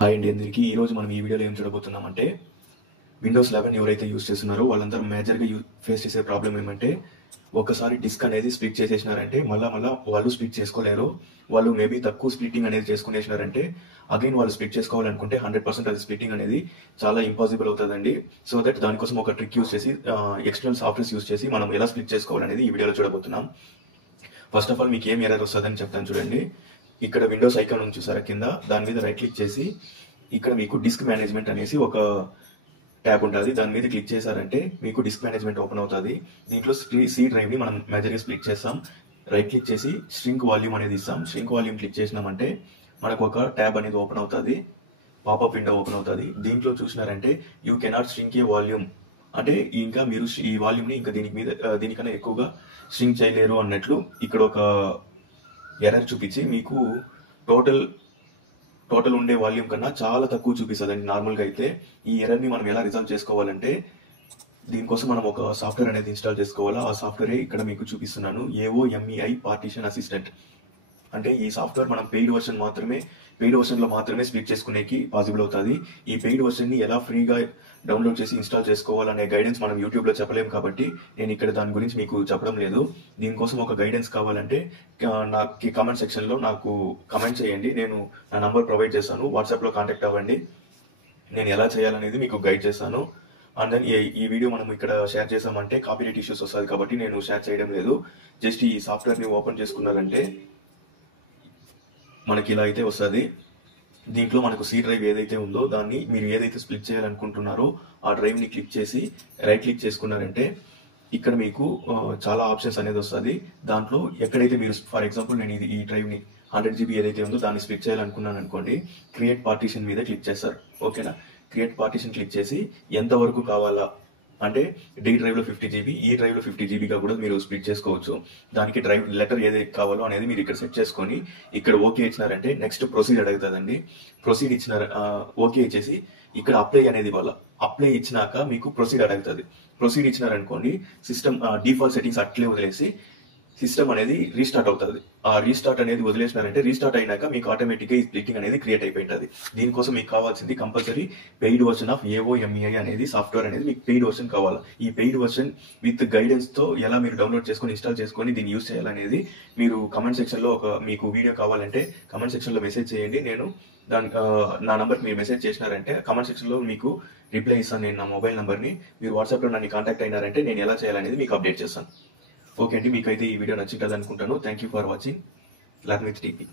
Hi అండి అందరికీ. ఈరోజు మనం ఈ వీడియోలో ఏం చూడబోతున్నామంటే విండోస్ 11 ఎవరైతే యూస్ చేస్తున్నారో వాళ్ళందరూ మేజర్గా ఫేస్ చేసే ప్రాబ్లం ఏమంటే ఒకసారి డిస్క్ అనేది స్ప్లిట్ చేసేసినారంటే మళ్ళీ వాళ్ళు స్ప్లిట్ చేసుకోలేరు. వాళ్ళు మేబీ తక్కువ స్ప్లిట్టింగ్ అనేది చేసుకునేసినారంటే అగైన్ వాళ్ళు స్ప్లిట్ చేసుకోవాలనుకుంటే 100% అది స్ప్లిట్టింగ్ అనేది చాలా ఇంపాసిబుల్ అవుతుందండి. సో దట్ దానికోసం ఒక ట్రిక్ యూస్ చేసి ఎక్స్టర్నల్ సాఫ్ట్వేర్స్ యూస్ చేసి మనం ఎలా స్ప్లిట్ చేసుకోవాలనేది ఈ వీడియోలో చూడబోతున్నాం. ఫస్ట్ ఆఫ్ ఆల్ మీకు ఏం ఎర్రర్ వస్తుందని చెప్తాను చూడండి. ఇక్కడ విండోస్ ఐకాన్ ఉంది చూసారా కింద, దాని మీద రైట్ క్లిక్ చేసి ఇక్కడ మీకు డిస్క్ మేనేజ్మెంట్ అనేసి ఒక ట్యాబ్ ఉంటుంది. దాని మీద క్లిక్ చేశారంటే మీకు డిస్క్ మేనేజ్మెంట్ ఓపెన్ అవుతుంది. దీంట్లో సి డ్రైవ్ ని మనం మేజర్గా స్ప్లిట్ చేస్తాం. రైట్ క్లిక్ చేసి స్ట్రింక్ వాల్యూమ్ అనేది ఇస్తాం. స్ట్రింక్ వాల్యూమ్ క్లిక్ చేసినామంటే మనకు ఒక ట్యాబ్ అనేది ఓపెన్ అవుతుంది, పాపప్ విండో ఓపెన్ అవుతుంది. దీంట్లో చూసినారంటే యూ కెనాట్ స్ట్రింక్ ఏ వాల్యూమ్ అంటే ఇంకా మీరు ఈ వాల్యూమ్ ని ఇంకా దీనికన్నా ఎక్కువగా స్ట్రింక్ చేయలేరు అన్నట్లు ఇక్కడ ఒక ఎర్రర్ చూపించి మీకు టోటల్ ఉండే వాల్యూమ్ కన్నా చాలా తక్కువ చూపిస్తుంది అండి నార్మల్గా అయితే. ఈ ఎర్రర్ ని మనం ఎలా రిజాల్వ్ చేసుకోవాలంటే దీనికోసం మనం ఒక సాఫ్ట్వేర్ అనేది ఇన్స్టాల్ చేసుకోవాలా. ఆ సాఫ్ట్వేర్ ఇక్కడ మీకు చూపిస్తున్నాను, AOMEI పార్టీషన్ అసిస్టెంట్. అంటే ఈ సాఫ్ట్వేర్ మనం పెయిడ్ వర్షన్ లో మాత్రమే స్ప్లిట్ చేసుకునేకి పాసిబుల్ అవుతుంది. ఈ పెయిడ్ వర్షన్ ని ఎలా ఫ్రీగా డౌన్లోడ్ చేసి ఇన్స్టాల్ చేసుకోవాలనే గైడెన్స్ మనం యూట్యూబ్ లో చెప్పలేము కాబట్టి నేను ఇక్కడ దాని గురించి మీకు చెప్పడం లేదు. దీనికోసం ఒక గైడెన్స్ కావాలంటే నాకు కామెంట్ సెక్షన్ లో నాకు కమెంట్ చేయండి, నేను నా నంబర్ ప్రొవైడ్ చేస్తాను. వాట్సాప్ లో కాంటాక్ట్ అవ్వండి, నేను ఎలా చేయాలనేది మీకు గైడ్ చేస్తాను. అండ్ దెన్ ఈ వీడియో మనం ఇక్కడ షేర్ చేసామంటే కాపీరైట్ ఇష్యూస్ వస్తుంది కాబట్టి నేను షేర్ చేయడం లేదు. జస్ట్ ఈ సాఫ్ట్వేర్ ని ఓపెన్ చేసుకున్నారంటే మనకి ఇలా అయితే వస్తుంది. దీంట్లో మనకు సి డ్రైవ్ ఏదైతే ఉందో దాన్ని మీరు ఏదైతే స్ప్లిట్ చేయాలనుకుంటున్నారో ఆ డ్రైవ్ ని క్లిక్ చేసి రైట్ క్లిక్ చేసుకున్నారంటే ఇక్కడ మీకు చాలా ఆప్షన్స్ అనేది వస్తుంది. దాంట్లో ఎక్కడైతే మీరు ఫర్ ఎగ్జాంపుల్ నేను ఈ డ్రైవ్ ని 100 GB ఏదైతే ఉందో దాన్ని స్ప్లిట్ చేయాలనుకున్నాను అనుకోండి, క్రియేట్ పార్టీషన్ మీద క్లిక్ చేస్తారు. ఓకేనా, క్రియేట్ పార్టీషన్ క్లిక్ చేసి ఎంత వరకు కావాలా అంటే డి డ్రైవ్ లో 50 GB, ఈ డ్రైవ్ లో 50 GB గా కూడా మీరు స్ప్లిట్ చేసుకోవచ్చు. దానికి డ్రైవ్ లెటర్ ఏదైతే కావాలో అనేది మీరు ఇక్కడ సెట్ చేసుకొని ఇక్కడ ఓకే ఇచ్చినారంటే నెక్స్ట్ ప్రొసీడ్ అడుగుతుందండి. ప్రొసీడ్ ఓకే ఇచ్చేసి ఇక్కడ అప్లై అనేది అప్లై ఇచ్చినాక మీకు ప్రొసీడ్ అడుగుతుంది. ప్రొసీడ్ ఇచ్చినారనుకోండి సిస్టమ్ డిఫాల్ట్ సెట్టింగ్స్ అట్లే వదిలేసి సిస్టమ్ అనేది రీస్టార్ట్ అవుతుంది. ఆ రీస్టార్ట్ అనేది వదిలేసినారంటే రీస్టార్ట్ అయినాక మీకు ఆటోమేటిక్ గా ఈ స్ప్లిట్టింగ్ అనేది క్రియేట్ అయిపోయింది. దీనికోసం మీకు కావాల్సింది compulsory paid version of AOMEI అనేది సాఫ్ట్వేర్ అనేది మీకు పెయిడ్ వర్షన్ కావాలి. ఈ పెయిడ్ వర్షన్ విత్ గైడెన్స్ తో ఎలా మీరు డౌన్లోడ్ చేసుకొని ఇన్స్టాల్ చేసుకొని దీన్ని యూస్ చేయాలనేది మీరు కమెంట్ సెక్షన్ లో మీకు వీడియో కావాలంటే కమెంట్ సెక్షన్ లో మెసేజ్ చేయండి. నేను నా నంబర్కి మీరు మెసేజ్ చేసినారంటే కమెంట్ సెక్షన్ లో మీకు రిప్లై ఇస్తాను. నేను నా మొబైల్ నంబర్ని మీరు వాట్సాప్ లో నన్ను కాంటాక్ట్ అయినారంటే నేను ఎలా చేయాలనేది మీకు అప్డేట్ చేస్తాను. ఓకే అండి, మీకైతే ఈ వీడియో నచ్చింటుంది అనుకుంటాను. Thank you for watching learn with TP.